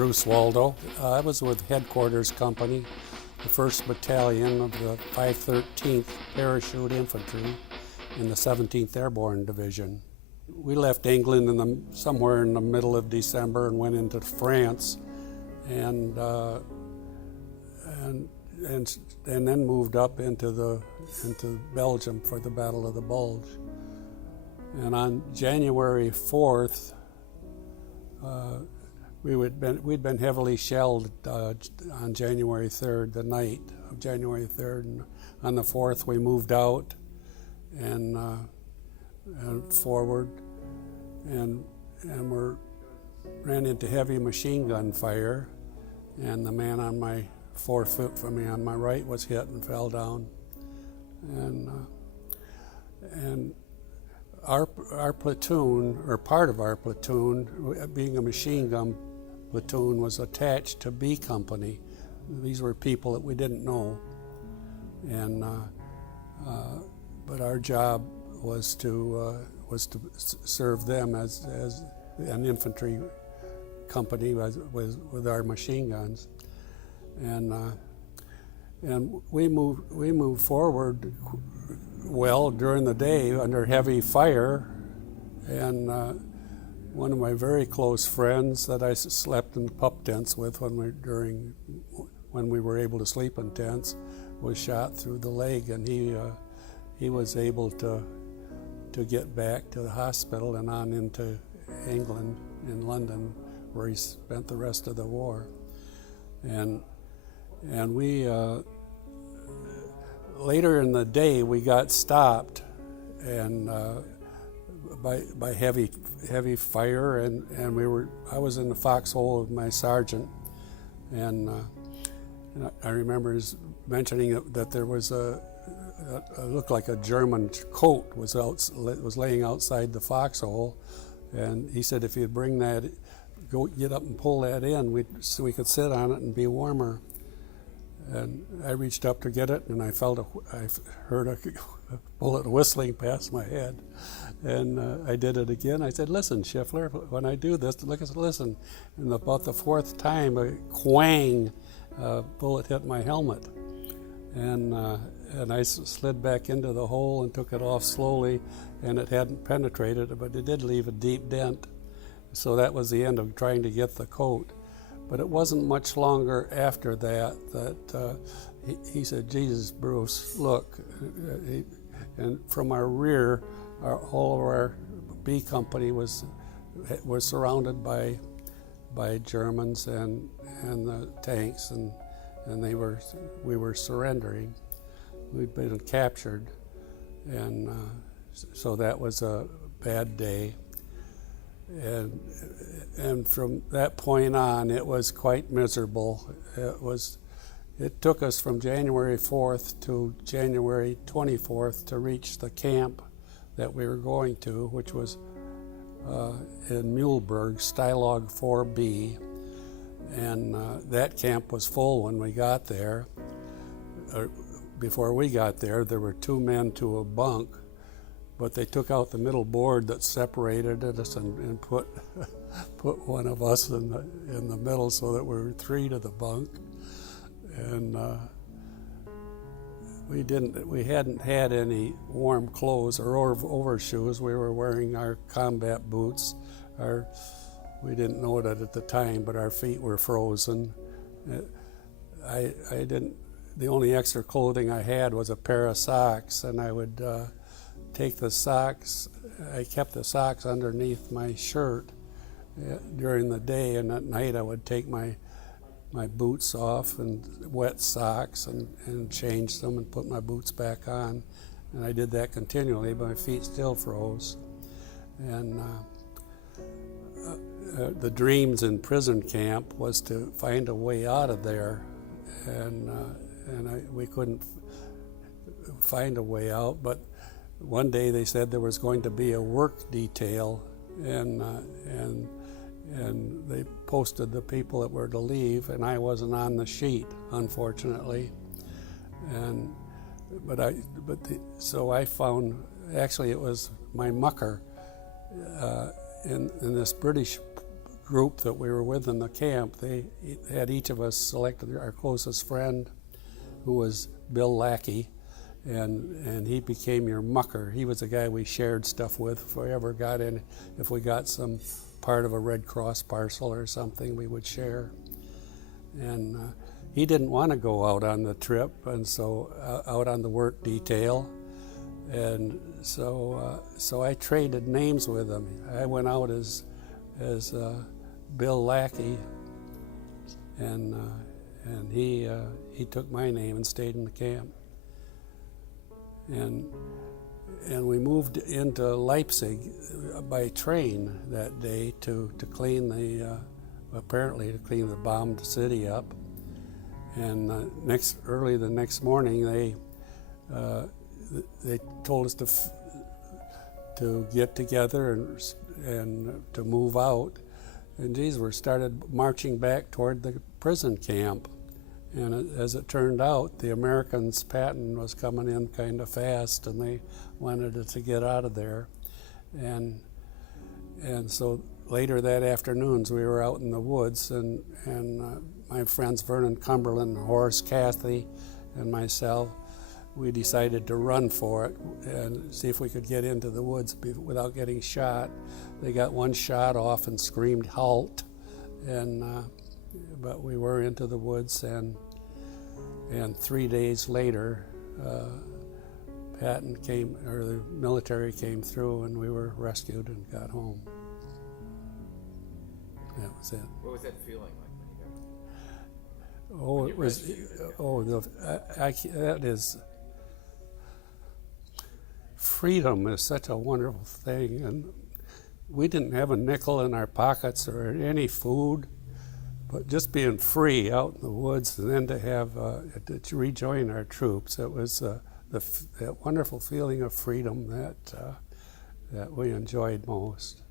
Bruce Waldo. I was with Headquarters Company, the 1st Battalion of the 513th Parachute Infantry in the 17th Airborne Division. We left England somewhere in the middle of December and went into France, and then moved up into Belgium for the Battle of the Bulge. And on January 4th, we'd been heavily shelled on January 3rd, the night of January 3rd. And on the 4th, we moved out and forward, and ran into heavy machine gun fire. And the man on my 4 foot from me on my right was hit and fell down. And our platoon, or part of our platoon, being a machine gun platoon, was attached to B Company. These were people that we didn't know, and but our job was to serve them as an infantry company with our machine guns, and we moved forward well during the day under heavy fire, and one of my very close friends that I slept in pup tents with when we were able to sleep in tents was shot through the leg, and he was able to get back to the hospital and on into England, in London, where he spent the rest of the war. And we later in the day, we got stopped and by heavy fire, and I was in the foxhole with my sergeant, and I remember mentioning that there was looked like a German coat was laying outside the foxhole, and he said if you'd bring that, get up and pull that in, so we could sit on it and be warmer. And I reached up to get it, and I heard a bullet whistling past my head. And I did it again. I said, "Listen, Schiffler, when I do this, listen." And about the 4th time, a quang bullet hit my helmet. And I slid back into the hole and took it off slowly, and it hadn't penetrated, but it did leave a deep dent. So that was the end of trying to get the coat. But it wasn't much longer after that he said, "Jesus, Bruce, look." And from our rear, all of our B Company was surrounded by Germans and the tanks, and we were surrendering. We'd been captured, and so that was a bad day. And from that point on, it was quite miserable. It took us from January 4th to January 24th to reach the camp that we were going to, which was in Muhleberg, Stylog 4B. And that camp was full when we got there. Before we got there, there were 2 men to a bunk, but they took out the middle board that separated us and put one of us in the middle, so that we were 3 to the bunk. And we hadn't had any warm clothes or overshoes. We were wearing our combat boots. We didn't know it at the time, but our feet were frozen. The only extra clothing I had was a pair of socks, and I would take the socks. I kept the socks underneath my shirt during the day, and at night I would take my boots off and wet socks and change them and put my boots back on. And I did that continually, but my feet still froze. And the dreams in prison camp was to find a way out of there, and we couldn't find a way out. But one day they said there was going to be a work detail, and they posted the people that were to leave, and I wasn't on the sheet, unfortunately. So I found, actually it was my mucker in this British group that we were with in the camp, they had each of us selected our closest friend, who was Bill Lackey, and he became your mucker. He was the guy we shared stuff with. If we ever got in, if we got some part of a Red Cross parcel or something, we would share. And he didn't want to go out on the trip, and so out on the work detail. And so I traded names with him. I went out as Bill Lackey, and he took my name and stayed in the camp. And we moved into Leipzig by train that day to clean apparently to clean the bombed city up. And early the next morning, they told us to get together and to move out. And we started marching back toward the prison camp. And as it turned out, the Americans' patent was coming in kind of fast, and they wanted us to get out of there. And so later that afternoon, we were out in the woods, and my friends Vernon Cumberland, Horace Cathy, and myself, we decided to run for it and see if we could get into the woods without getting shot. They got one shot off and screamed "halt," but we were into the woods, and 3 days later, the military came through, and we were rescued and got home. That was it. What was that feeling like when you got? Oh, it was. That is. Freedom is such a wonderful thing, and we didn't have a nickel in our pockets or any food, but just being free out in the woods, and then to have to rejoin our troops, it was that wonderful feeling of freedom that we enjoyed most.